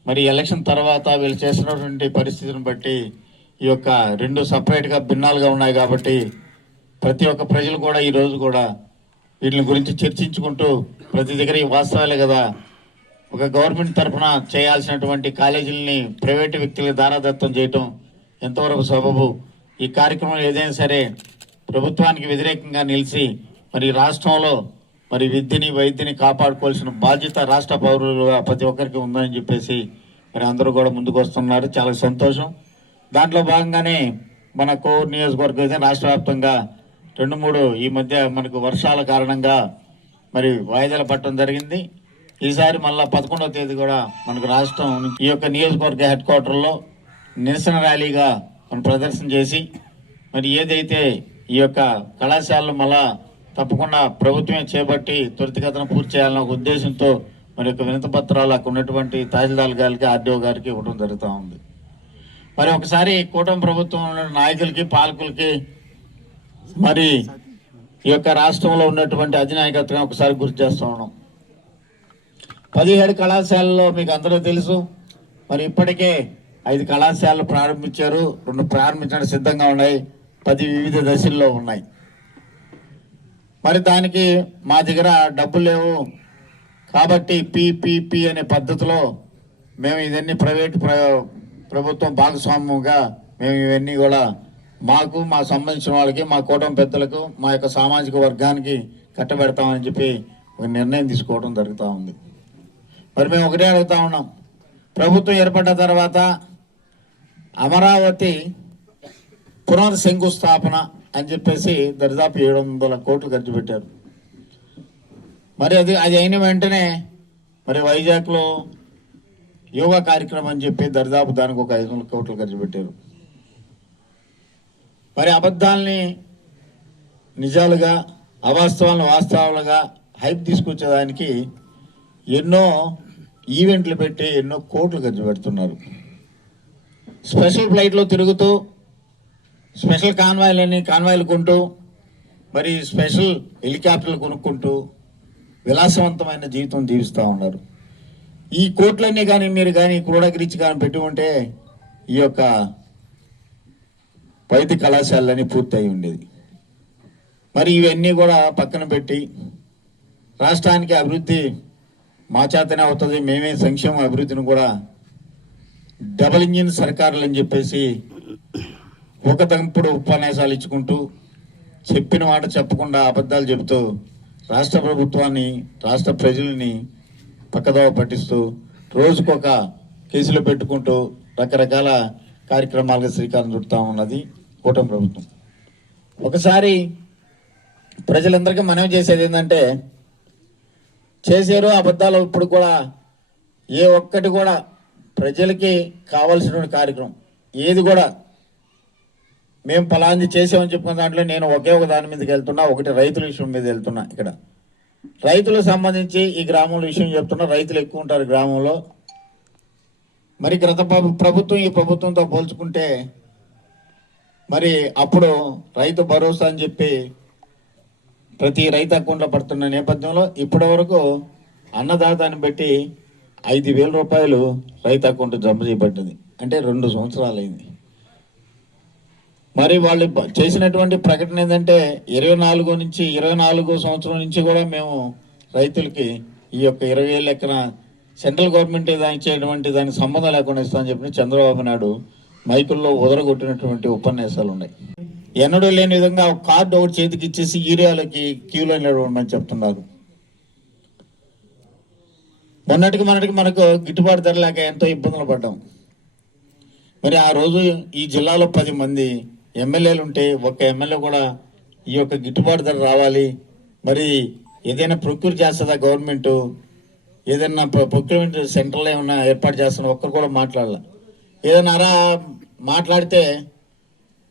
మరి ఎలక్షన్ తర్వాత వీళ్ళు చేస్తున్నటువంటి పరిస్థితిని బట్టి ఈ యొక్క 2 సపరేట్గా భిన్నాలుగా ఉన్నాయి. కాబట్టి ప్రతి ఒక్క ప్రజలు కూడా ఈరోజు కూడా వీటిని గురించి చర్చించుకుంటూ ప్రతి దగ్గర ఈ వాస్తవాలే కదా, ఒక గవర్నమెంట్ తరఫున చేయాల్సినటువంటి కాలేజీలని ప్రైవేటు వ్యక్తులకు దారాదత్తం చేయటం ఎంతవరకు సబబు? ఈ కార్యక్రమం ఏదైనా సరే ప్రభుత్వానికి వ్యతిరేకంగా నిలిచి మరి రాష్ట్రంలో మరి విద్యని వైద్యని కాపాడుకోవాల్సిన బాధ్యత రాష్ట్ర పౌరులుగా ప్రతి ఒక్కరికి ఉందని చెప్పేసి మరి అందరూ కూడా ముందుకు వస్తున్నారు. చాలా సంతోషం. దాంట్లో భాగంగానే మన కోవూరు నియోజకవర్గం అయితే రాష్ట్ర వ్యాప్తంగా 2-3 ఈ మధ్య మనకు వర్షాల కారణంగా మరి వాయిదాలు పట్టడం జరిగింది. ఈసారి మళ్ళా 11వ తేదీ కూడా మనకు రాష్ట్రం ఈ యొక్క నియోజకవర్గ హెడ్ క్వార్టర్లో నిరసన ర్యాలీగా మనం ప్రదర్శన చేసి మరి ఏదైతే ఈ యొక్క కళాశాలలో మళ్ళా తప్పకుండా ప్రభుత్వమే చేపట్టి త్వరితగతిన పూర్తి చేయాలన్న ఒక ఉద్దేశంతో మరి యొక్క వినతి పత్రాలు అక్కడ ఉన్నటువంటి తహసీల్దార్ గారికి, ఆర్డీఓ గారికి ఇవ్వడం జరుగుతూ ఉంది. మరి ఒకసారి కూటమి ప్రభుత్వం నాయకులకి, పాలకులకి మరి ఈ యొక్క రాష్ట్రంలో ఉన్నటువంటి అధినాయకత్వం ఒకసారి గుర్తు చేస్తూ ఉన్నాం. 17 కళాశాలలో మీకు అందరూ తెలుసు. మరి ఇప్పటికే 5 కళాశాలలు ప్రారంభించారు, 2 ప్రారంభించడానికి సిద్ధంగా ఉన్నాయి, 10 వివిధ దశల్లో ఉన్నాయి. మరి దానికి మా దగ్గర డబ్బులు లేవు కాబట్టి PPP అనే పద్ధతిలో మేము ఇవన్నీ ప్రభుత్వం భాగస్వామ్యంగా మేము ఇవన్నీ కూడా మాకు, మా సంబంధించిన వాళ్ళకి, మా కూటమి పెద్దలకు, మా యొక్క సామాజిక వర్గానికి కట్టబెడతామని చెప్పి ఒక నిర్ణయం తీసుకోవడం జరుగుతూ ఉంది. మరి మేము ఒకటే అడుగుతా ఉన్నాం, ప్రభుత్వం ఏర్పడ్డ తర్వాత అమరావతి పునర్శంకుస్థాపన అని చెప్పేసి దరిదాపు 700 కోట్లు ఖర్చు పెట్టారు. మరి అది అయిన వెంటనే మరి వైజాగ్లో యోగా కార్యక్రమం అని చెప్పి దరిదాపు దానికి ఒక 500 కోట్లు ఖర్చు పెట్టారు. మరి అబద్ధాలని నిజాలుగా, అవాస్తవాలను వాస్తవాలుగా హైప్ తీసుకొచ్చేదానికి ఎన్నో ఈవెంట్లు పెట్టి ఎన్నో కోట్లు ఖర్చు పెడుతున్నారు. స్పెషల్ ఫ్లైట్లో తిరుగుతూ స్పెషల్ కాన్వాయిలు కొంటూ మరి స్పెషల్ హెలికాప్టర్లు కొనుక్కుంటూ విలాసవంతమైన జీవితం జీవిస్తూ ఉన్నారు. ఈ కోట్లన్నీ కానీ మీరు కానీ క్రోడగిరించి కానీ పెట్టి ఉంటే ఈ యొక్క వైద్య కళాశాలన్నీ పూర్తయి ఉండేది. మరి ఇవన్నీ కూడా పక్కన పెట్టి రాష్ట్రానికి అభివృద్ధి మా చేతనే అవుతుంది, మేమే సంక్షేమ అభివృద్ధిని కూడా డబుల్ ఇంజిన్ సర్కారులు అని చెప్పేసి ఒక తంపుడు ఉపన్యాసాలు ఇచ్చుకుంటూ చెప్పిన మాట చెప్పకుండా అబద్ధాలు చెబుతూ రాష్ట్ర ప్రభుత్వాన్ని రాష్ట్ర ప్రజల్ని పక్కదోవ పట్టిస్తూ రోజుకొక కేసులు పెట్టుకుంటూ రకరకాల కార్యక్రమాలకు శ్రీకారం చుడతా ఉన్నది కూటమి ప్రభుత్వం. ఒకసారి ప్రజలందరికీ మనవి చేసేది ఏంటంటే, చేశారు అబద్ధాలు ఇప్పుడు కూడా ఏ ఒక్కటి కూడా ప్రజలకి కావాల్సినటువంటి కార్యక్రమం ఏది కూడా మేము ఫలాంది చేసామని చెప్పుకున్న దాంట్లో నేను ఒకే ఒక దాని మీదకి వెళ్తున్నా. ఒకటి రైతుల విషయం మీద వెళ్తున్నా. ఇక్కడ రైతులకు సంబంధించి ఈ గ్రామంలో విషయం చెప్తున్నా. రైతులు ఎక్కువ ఉంటారు గ్రామంలో. మరి గత ప్రభుత్వం ఈ ప్రభుత్వంతో పోల్చుకుంటే మరి అప్పుడు రైతు భరోసా అని చెప్పి ప్రతి రైతు అకౌంట్లో పడుతున్న నేపథ్యంలో ఇప్పటి వరకు అన్నదాతాన్ని బట్టి 5,000 రూపాయలు రైతు అకౌంట్ జమ చేయబడ్డది. అంటే 2 సంవత్సరాలు అయింది. మరి వాళ్ళు చేసినటువంటి ప్రకటన ఏంటంటే 24 సంవత్సరం నుంచి కూడా మేము రైతులకి ఈ యొక్క 20,000 లెక్కన సెంట్రల్ గవర్నమెంట్ ఇచ్చేటువంటి దానికి సంబంధం లేకుండా ఇస్తామని చెప్పి చంద్రబాబు నాయుడు మైకుల్లో ఉదరగొట్టినటువంటి ఉపన్యాసాలు ఉన్నాయి. ఎన్నడూ లేని విధంగా ఒక కార్డు ఒకటి చేతికి ఇచ్చేసి యూరియాలకి క్యూలో నిలబడమని చెప్తున్నారు. మొన్నటికి మనకు గిట్టుబాటు ధర లేక ఎంతో ఇబ్బందులు పడ్డాం. మరి ఆ రోజు ఈ జిల్లాలో 10 మంది ఎమ్మెల్యేలు ఉంటే ఒక్క ఎమ్మెల్యే కూడా ఈ యొక్క గిట్టుబాటు ధర రావాలి, మరి ఏదైనా ప్రొక్యూర్ చేస్తుందా గవర్నమెంట్, ఏదైనా ప్రొక్యూర్మెంట్ సెంటర్లో ఏమన్నా ఏర్పాటు చేస్తున్నా ఒక్కరు కూడా మాట్లాడాల. ఏదైనా మాట్లాడితే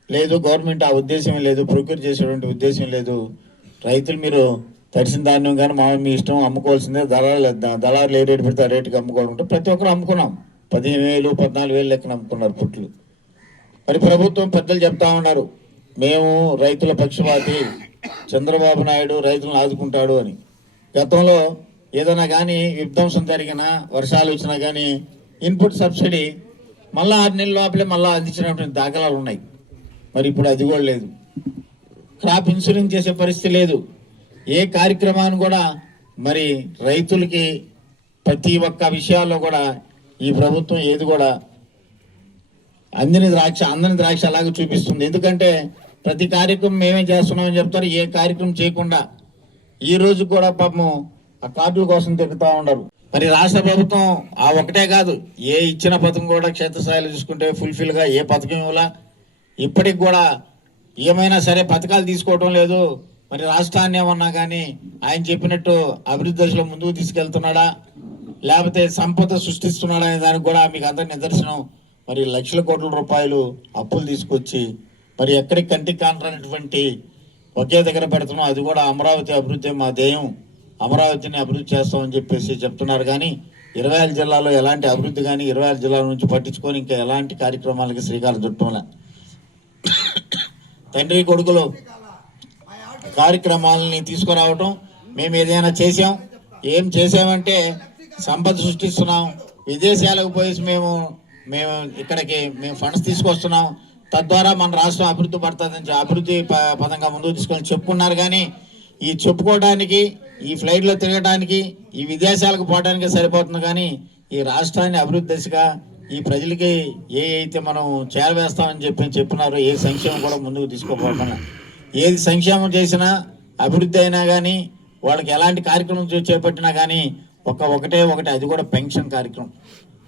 లేదు గవర్నమెంట్ ఆ ఉద్దేశం లేదు, ప్రొక్యూర్ చేసేటువంటి ఉద్దేశం లేదు, రైతులు మీరు తడిసిన ధాన్యం కానీ మీ ఇష్టం అమ్ముకోవాల్సిందే, దళారులు ఏ రేటు పెడితే ఆ రేటుకి అమ్ముకోవడం ఉంటే ప్రతి ఒక్కరు అమ్ముకున్నాం. 15,000 14,000 లెక్కన అమ్ముకున్నారు పుట్లు. మరి ప్రభుత్వం పెద్దలు చెప్తా ఉన్నారు మేము రైతుల పక్షపాతి, చంద్రబాబు నాయుడు రైతులను ఆదుకుంటాడు అని. గతంలో ఏదైనా కానీ విధ్వంసం జరిగినా వర్షాలు వచ్చినా కానీ ఇన్పుట్ సబ్సిడీ మళ్ళీ 6 నెలల లోపలే మళ్ళీ అందించినటువంటి దాఖలాలు ఉన్నాయి. మరి ఇప్పుడు అది కూడా లేదు. క్రాప్ ఇన్సూరెన్స్ చేసే పరిస్థితి లేదు. ఏ కార్యక్రమాన్ని కూడా మరి రైతులకి ప్రతి ఒక్క విషయాల్లో కూడా ఈ ప్రభుత్వం ఏది కూడా అందని ద్రాక్ష అలాగే చూపిస్తుంది. ఎందుకంటే ప్రతి కార్యక్రమం మేమే చేస్తున్నామని చెప్తారు, ఏ కార్యక్రమం చేయకుండా ఈ రోజు కూడా పాపం ఆ కార్డుల కోసం తిరుగుతూ ఉండరు. మరి రాష్ట్ర ప్రభుత్వం ఆ ఒకటే కాదు, ఏ ఇచ్చిన పథకం కూడా క్షేత్రస్థాయిలో చూసుకుంటే ఫుల్ఫిల్గా ఏ పథకం ఇవ్వాలా. ఇప్పటికి కూడా ఏమైనా సరే పథకాలు తీసుకోవటం లేదు. మరి రాష్ట్రాన్ని ఏమన్నా కానీ ఆయన చెప్పినట్టు అభివృద్ధి దశలో ముందుకు తీసుకెళ్తున్నాడా లేకపోతే సంపద సృష్టిస్తున్నాడా అనే దానికి కూడా మీకు అందరి నిదర్శనం. మరి లక్షల కోట్ల రూపాయలు అప్పులు తీసుకొచ్చి మరి ఎక్కడికి కంటికి కానటువంటి ఒకే దగ్గర పెడుతున్నాం. అది కూడా అమరావతి అభివృద్ధి మా ధ్యేయం, అమరావతిని అభివృద్ధి చేస్తామని చెప్పేసి చెప్తున్నారు. కానీ 25 జిల్లాలో ఎలాంటి అభివృద్ధి కానీ 25 జిల్లాల నుంచి పట్టించుకొని ఇంకా ఎలాంటి కార్యక్రమాలకి శ్రీకారం చుట్టంలే. తండ్రి కొడుకులు కార్యక్రమాలని తీసుకురావటం, మేము ఏదైనా ఏం చేసామంటే సంపద సృష్టిస్తున్నాం, విదేశాలకు పోయి మేము ఇక్కడికి ఫండ్స్ తీసుకొస్తున్నాం, తద్వారా మన రాష్ట్రం అభివృద్ధి పడుతుందని అభివృద్ధి పదంగా ముందుకు తీసుకొని చెప్పుకున్నారు. కానీ ఈ చెప్పుకోవడానికి, ఈ ఫ్లైట్లో తిరగడానికి, ఈ విదేశాలకు పోవడానికి సరిపోతుంది. కానీ ఈ రాష్ట్రాన్ని అభివృద్ధి దిశగా ఈ ప్రజలకి అయితే మనం చేరవేస్తామని చెప్పినారో ఏ సంక్షేమం కూడా ముందుకు తీసుకోపోవడం, ఏది సంక్షేమం చేసినా అభివృద్ధి అయినా కానీ వాళ్ళకి ఎలాంటి కార్యక్రమం చేపట్టినా కానీ ఒకటే అది కూడా పెన్షన్ కార్యక్రమం.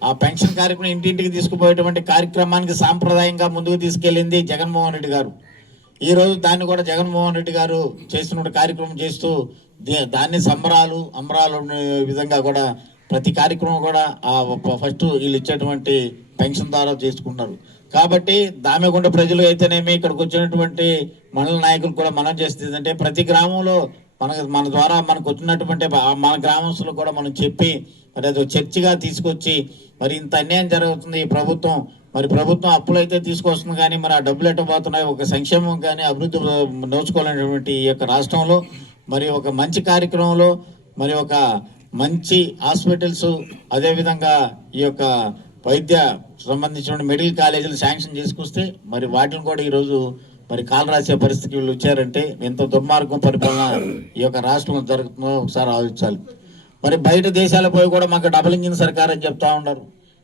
ఆ పెన్షన్ కార్యక్రమం ఇంటింటికి తీసుకుపోయేటువంటి కార్యక్రమానికి సాంప్రదాయంగా ముందుకు తీసుకెళ్ళింది జగన్మోహన్ రెడ్డి గారు. ఈ రోజు దాన్ని కూడా జగన్మోహన్ రెడ్డి గారు చేస్తున్న కార్యక్రమం చేస్తూ దాన్ని అమరాలు విధంగా కూడా ప్రతి కార్యక్రమం కూడా ఫస్ట్ వీళ్ళు ఇచ్చేటువంటి పెన్షన్ ద్వారా చేసుకున్నారు. కాబట్టి దామెగుంట ప్రజలు అయితేనేమి ఇక్కడికి వచ్చినటువంటి మండల నాయకులు కూడా మనం చేస్తుంది అంటే ప్రతి గ్రామంలో మన ద్వారా మనకు వచ్చినటువంటి మన గ్రామస్తులు కూడా మనం చెప్పి మరి అది చర్చగా తీసుకొచ్చి మరి ఇంత అన్యాయం జరుగుతుంది ఈ ప్రభుత్వం, మరి ప్రభుత్వం అప్పులు అయితే తీసుకొస్తుంది కానీ మరి ఆ డబ్బులు ఎట్ట పోతున్నాయి, ఒక సంక్షేమం కానీ అభివృద్ధి నోచుకోలేనటువంటి ఈ యొక్క రాష్ట్రంలో మరి ఒక మంచి కార్యక్రమంలో మరి ఒక మంచి హాస్పిటల్స్, అదేవిధంగా ఈ యొక్క వైద్య సంబంధించిన మెడికల్ కాలేజీలు శాంక్షన్ చేసుకొస్తే మరి వాటిని కూడా ఈరోజు మరి కాలు రాసే పరిస్థితికి వీళ్ళు వచ్చారంటే ఎంత దుర్మార్గం పరిపాలన ఈ యొక్క రాష్ట్రంలో జరుగుతుందో ఒకసారి ఆలోచించాలి. మరి బయట దేశాల పోయి కూడా మాకు డబుల్ ఇంజిన్ సర్కార్ అని చెప్తా ఉన్నారు.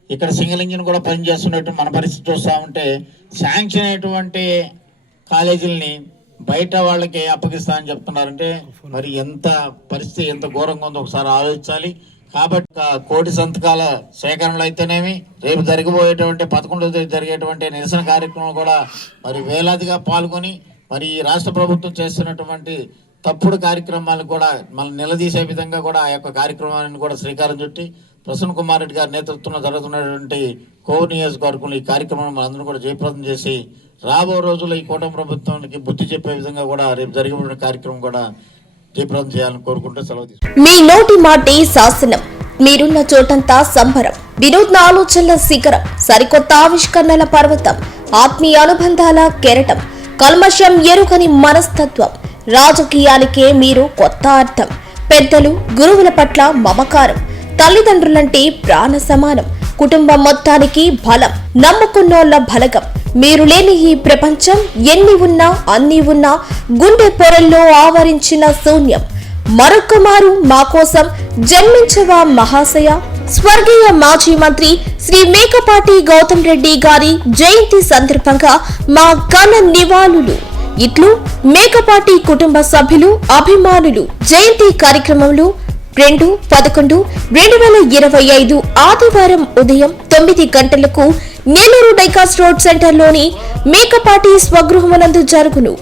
ఇక్కడ సింగిల్ ఇంజిన్ కూడా పనిచేస్తున్నట్టు మన పరిస్థితి చూస్తూ ఉంటే శాంక్షన్ అయినటువంటి కాలేజీలని బయట వాళ్ళకి అప్పగిస్తా అని చెప్తున్నారంటే మరి ఎంత పరిస్థితి ఎంత ఘోరంగా ఉందో ఒకసారి ఆలోచించాలి. కాబట్టి 1 కోటి సంతకాల సేకరణలు అయితేనేమి, రేపు జరగబోయేటువంటి 11వ తేదీ జరిగేటువంటి నిరసన కార్యక్రమం కూడా మరి వేలాదిగా పాల్గొని మరి ఈ రాష్ట్ర ప్రభుత్వం చేస్తున్నటువంటి తప్పుడు కార్యక్రమాలకు కూడా మనం నిలదీసే విధంగా కూడా ఆ యొక్క కార్యక్రమాన్ని కూడా శ్రీకారం చుట్టి ప్రసన్న కుమార్ రెడ్డి గారి నేతృత్వంలో జరుగుతున్నటువంటి కోవూరు నియోజకవర్గంలో ఈ కార్యక్రమం మనందరూ కూడా జయప్రదం చేసి రాబో రోజుల్లో ఈ కూటమి ప్రభుత్వానికి బుద్ధి చెప్పే విధంగా కూడా రేపు జరిగే కార్యక్రమం కూడా జయప్రదం చేయాలని కోరుకుంటూ సెలవు తీసుకుంటాం. మీ నోటి మాటే శాసనం, మీరున్న చోటంతా సంబరం, వినూత్న ఆలోచనల శిఖరం, సరికొత్త ఆవిష్కరణల పర్వతం, ఆత్మీయ అనుబంధాల కెరటం, కల్మషం ఎరుగని మనస్తత్వం, రాజకీయానికే మీరు కొత్త అర్థం, పెద్దలు గురువుల పట్ల మమకారం, తల్లిదండ్రులంటే ప్రాణ సమానం, కుటుంబం మొత్తానికి బలం, నమ్ముకున్నోళ్ల బలగం, మీరు లేని ఈ ప్రపంచం ఎన్ని ఉన్నా అన్ని ఉన్నా గుండె పొరల్లో ఆవరించిన శూన్యం, మరొక్క మారు మా కోసం జన్మించవా మహాశయ. స్వర్గీయ మాజీ మంత్రి శ్రీ మేకపాటి గౌతమ్ రెడ్డి గారి జయంతి సందర్భంగా మా ఘన నివాళులు. ఇట్లు మేకపాటి కుటుంబ సభ్యులు, అభిమానులు. జయంతి కార్యక్రమంలో 2/11/2025 ఆదివారం ఉదయం 9 గంటలకు నెల్లూరు డైకాస్ రోడ్ సెంటర్లోని మేకపాటి స్వగృహమునందు జరుగును.